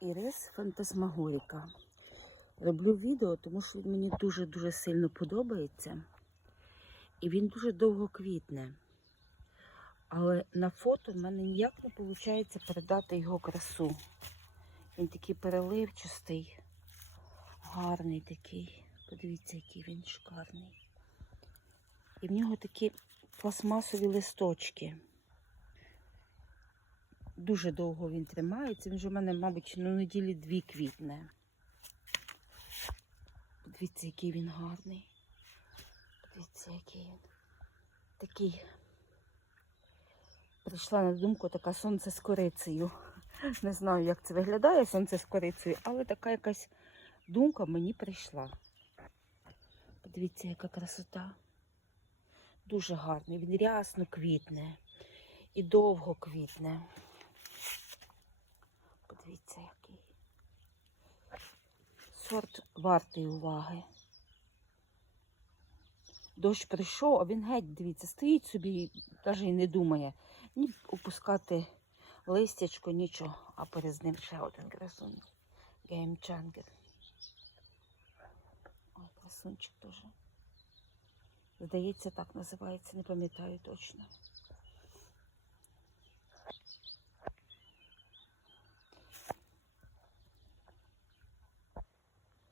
Ірис Фантасмагоріка. Роблю відео, тому що він мені дуже-дуже сильно подобається. І він дуже довго квітне. Але на фото в мене ніяк не виходить передати його красу. Він такий переливчастий, гарний такий. Подивіться, який він шикарний. І в нього такі пластмасові листочки. Дуже довго він тримається. Він вже в мене, мабуть, ну, неділі дві квітне. Подивіться, який він гарний. Подивіться, який він. Такий. Прийшла на думку така сонце з корицею. Не знаю, як це виглядає сонце з корицею, але така якась думка мені прийшла. Подивіться, яка красота. Дуже гарний. Він рясно квітне і довго квітне. Подивіться, який. Сорт вартий уваги. Дощ прийшов, а він геть, дивіться, стоїть собі, і навіть не думає ні опускати листячко, нічого. А перед ним ще один красунь. Геймчангер. Ой, красунчик теж. Здається, так називається, не пам'ятаю точно.